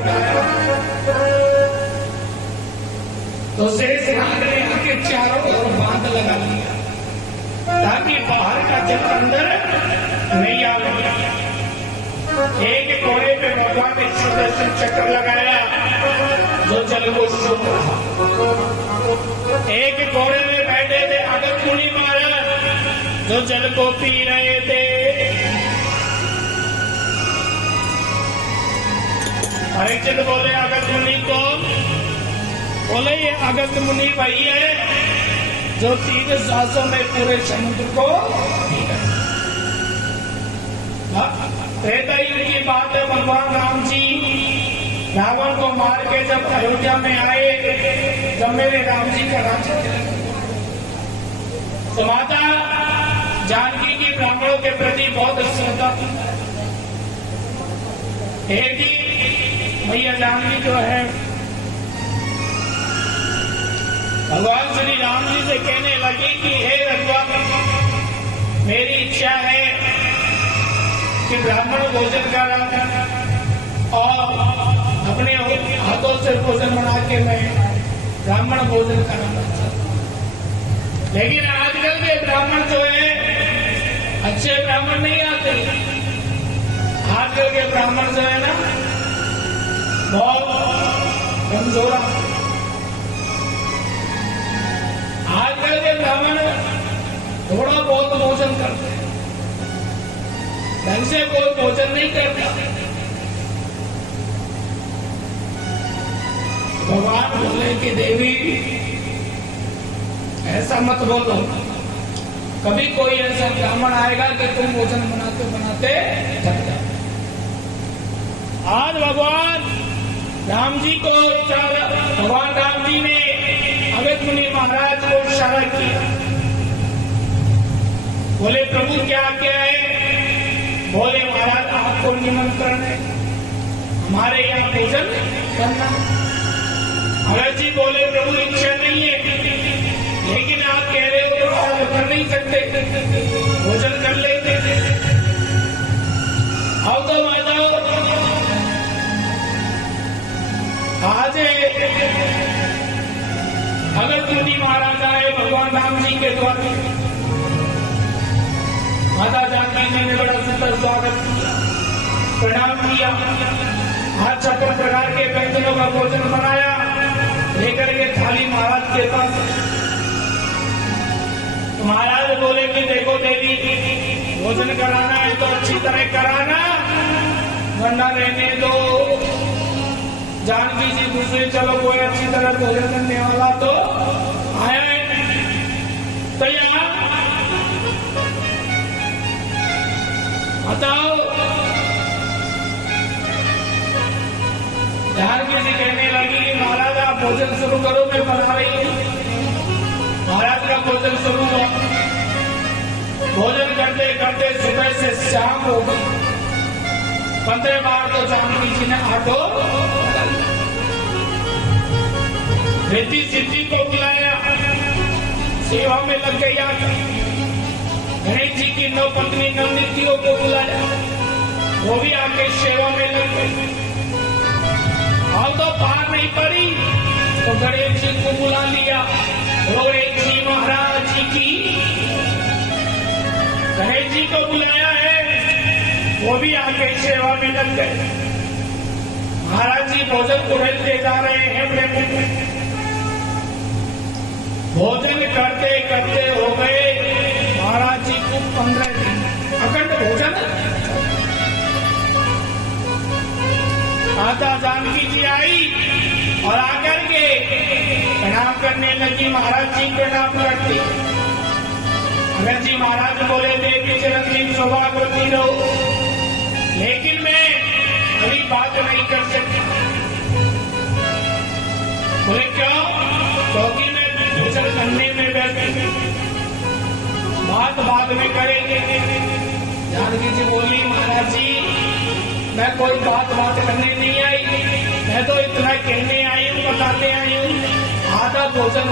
उठाया तो शेष नाग ने आके चारों ओर बांध लगा लिया ताकि बाहर का जल अंदर नहीं आ गया। एक घोड़े पे भगवान ने सुदर्शन चक्र लगाया जो जल को शुद्ध रहा। एक घोड़े में बैठे थे अगस्त मुनि महाराज जो जल को पी रहे थे। परीक्षित बोले अगस्त मुनि कौन? बोले ये अगस्त मुनि वही है जो 3 सांसों में पूरे समुद्र को पी गए। त्रेता युग की बात है। भगवान राम जी रावण को मार के जब अयोध्या में आए, जब मेरे राम जी का राज्य तो माता जानकी की ब्राह्मणों के प्रति बहुत श्रद्धा थी। एक ही भैया जानकी जो है भगवान श्री राम जी से कहने लगी कि हे रघुवर, मेरी इच्छा है कि ब्राह्मण भोजन करा और अपने हाथों से भोजन बना के मैं ब्राह्मण भोजन कराना चाहता हूं। लेकिन आजकल के ब्राह्मण जो है अच्छे ब्राह्मण नहीं आते। आजकल के ब्राह्मण जो है ना बहुत कमजोर। आजकल के ब्राह्मण थोड़ा बहुत भोजन करते हैं, ढंग से कोई भोजन नहीं करता। भगवान बोले कि देवी ऐसा मत बोलो, कभी कोई ऐसा ब्राह्मण आएगा कि तुम भोजन बनाते बनाते थक जाओ। आज भगवान राम जी को भगवान राम जी ने अगस्त मुनि महाराज को इशारा किया। बोले प्रभु क्या क्या है? बोले महाराज आपको निमंत्रण है हमारे यहाँ भोजन करना। अगस्त जी बोले प्रभु इच्छा नहीं है, लेकिन आप कह रहे हो तो आप कर नहीं सकते, भोजन कर लेते। आओ तो माताओ आज अगस्त मुनि महाराज आए भगवान राम जी के द्वार। माता जानकी जी ने बड़ा सुंदर स्वागत किया, प्रणाम किया, आज 56 प्रकार के व्यंजनों का भोजन बनाया, लेकर के थाली महाराज के पास। तो महाराज बोले कि देखो देवी, भोजन कराना है तो अच्छी तरह कराना, वरना रहने दो। जानकी जी दूसरे चलो कोई अच्छी तरह भोजन करने वाला तो आया है। तो यहाँ बताओ, जानकी जी कहने लगी महाराज आप भोजन शुरू करो, मैं बना रही हूँ। महाराज का भोजन शुरू हुआ। भोजन करते करते सुबह से शाम हो गई। 15 बार तो जानकी जी ने आटो रिद्धि सिद्धि को बुलाया, सेवा में लग गया। गणेश जी की 9 पत्नी नवनीतियों को बुलाया, वो भी आके सेवा में लग गई। अब तो पार नहीं पड़ी तो गणेश जी को बुला लिया। गणेश जी महाराज जी की गणेश जी को बुलाया है, वो भी आके सेवा में लग गए। महाराज जी भोजन को रहते जा रहे हैं। भोजन करते करते हो गए महाराज जी को 15 दिन अखंड भोजन। माता जानकी जी आई और आकर के प्रणाम करने लगी। महाराज जी प्रणाम करती। अगस्त जी महाराज बोले देवी चिरंजीव सौभाग्यवती रहो, लेकिन मैं अभी बात नहीं कर सकती। बोले क्यों? क्योंकि मैं भोजन करने में बैठे, बात में करेंगे। जानकी जी बोली महाराज जी मैं कोई बात करने नहीं आई, मैं तो इतना कहने आई हूँ, बताने आई हूँ। आधा भोजन